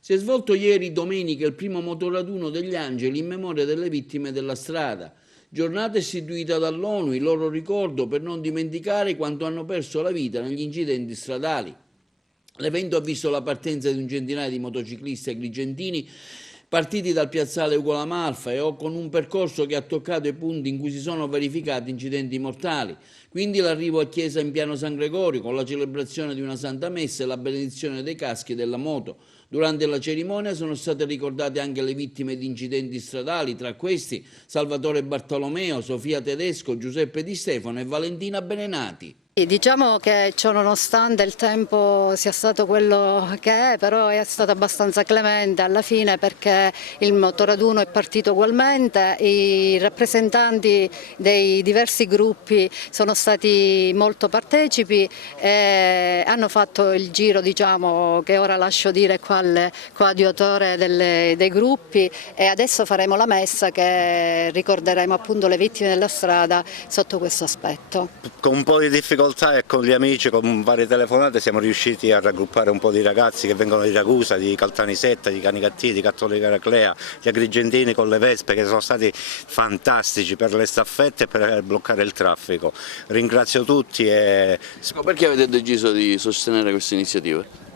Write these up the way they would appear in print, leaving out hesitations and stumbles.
Si è svolto ieri domenica il primo motoraduno degli Angeli in memoria delle vittime della strada. Giornata istituita dall'ONU in loro ricordo per non dimenticare quanto hanno perso la vita negli incidenti stradali. L'evento ha visto la partenza di un centinaio di motociclisti agrigentini partiti dal piazzale Ugo La Malfa e con un percorso che ha toccato i punti in cui si sono verificati incidenti mortali. Quindi l'arrivo a chiesa in piano San Gregorio con la celebrazione di una Santa Messa e la benedizione dei caschi e della moto. Durante la cerimonia sono state ricordate anche le vittime di incidenti stradali, tra questi Salvatore Bartolomeo, Sofia Tedesco, Giuseppe Di Stefano e Valentina Benenati. Diciamo che nonostante il tempo sia stato quello che è, però è stato abbastanza clemente alla fine perché il motoraduno è partito ugualmente, i rappresentanti dei diversi gruppi sono stati molto partecipi e hanno fatto il giro, diciamo, che ora lascio dire qua al coadiutore dei gruppi, e adesso faremo la messa che ricorderemo appunto le vittime della strada sotto questo aspetto. Con un po' di difficoltà e con gli amici, con varie telefonate, siamo riusciti a raggruppare un po' di ragazzi che vengono di Ragusa, di Caltanissetta, di Canicattì, di Cattolica Eraclea, gli agrigentini con le Vespe, che sono stati fantastici per le staffette e per bloccare il traffico. Ringrazio tutti. Perché avete deciso di sostenere questa iniziativa?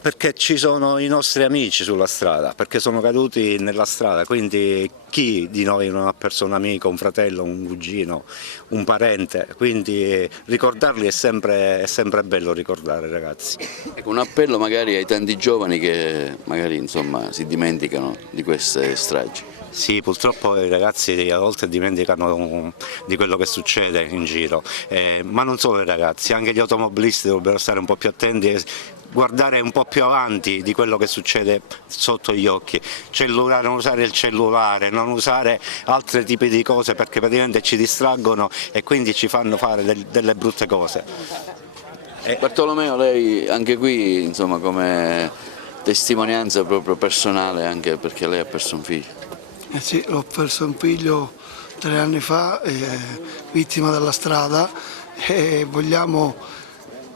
Perché ci sono i nostri amici sulla strada, perché sono caduti nella strada, quindi chi di noi non ha perso un amico, un fratello, un cugino, un parente, quindi ricordarli è sempre bello ricordare, ragazzi. Ecco, un appello magari ai tanti giovani che magari insomma si dimenticano di queste stragi. Sì, purtroppo i ragazzi a volte dimenticano di quello che succede in giro, ma non solo i ragazzi, anche gli automobilisti dovrebbero stare un po' più attenti e guardare un po' più avanti di quello che succede sotto gli occhi, non usare il cellulare, non usare altri tipi di cose perché praticamente ci distraggono e quindi ci fanno fare delle brutte cose. Bartolomeo, lei anche qui insomma come testimonianza proprio personale, anche perché lei ha perso un figlio. Sì, ho perso un figlio 3 anni fa, vittima della strada, e vogliamo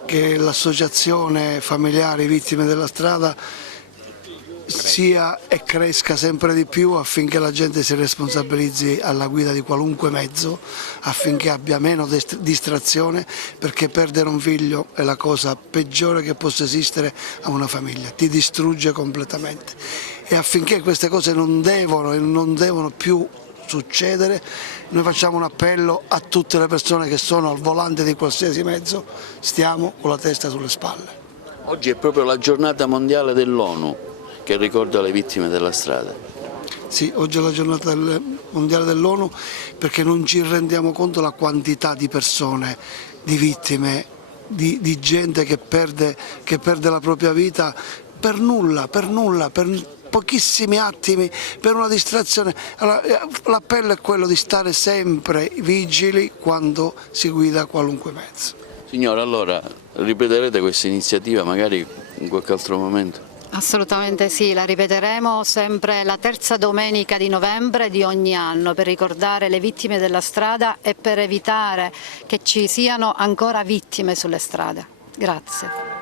che l'associazione familiari vittime della strada sia e cresca sempre di più affinché la gente si responsabilizzi alla guida di qualunque mezzo, affinché abbia meno distrazione, perché perdere un figlio è la cosa peggiore che possa esistere a una famiglia, ti distrugge completamente, e affinché queste cose non devono più succedere, noi facciamo un appello a tutte le persone che sono al volante di qualsiasi mezzo: stiamo con la testa sulle spalle. Oggi è proprio la giornata mondiale dell'ONU che ricorda le vittime della strada. Sì, oggi è la giornata mondiale dell'ONU perché non ci rendiamo conto della quantità di persone, di vittime, di gente che perde la propria vita per nulla, per pochissimi attimi, per una distrazione. Allora, l'appello è quello di stare sempre vigili quando si guida qualunque mezzo. Signora, allora ripeterete questa iniziativa magari in qualche altro momento? Assolutamente sì, la ripeteremo sempre la terza domenica di novembre di ogni anno per ricordare le vittime della strada e per evitare che ci siano ancora vittime sulle strade. Grazie.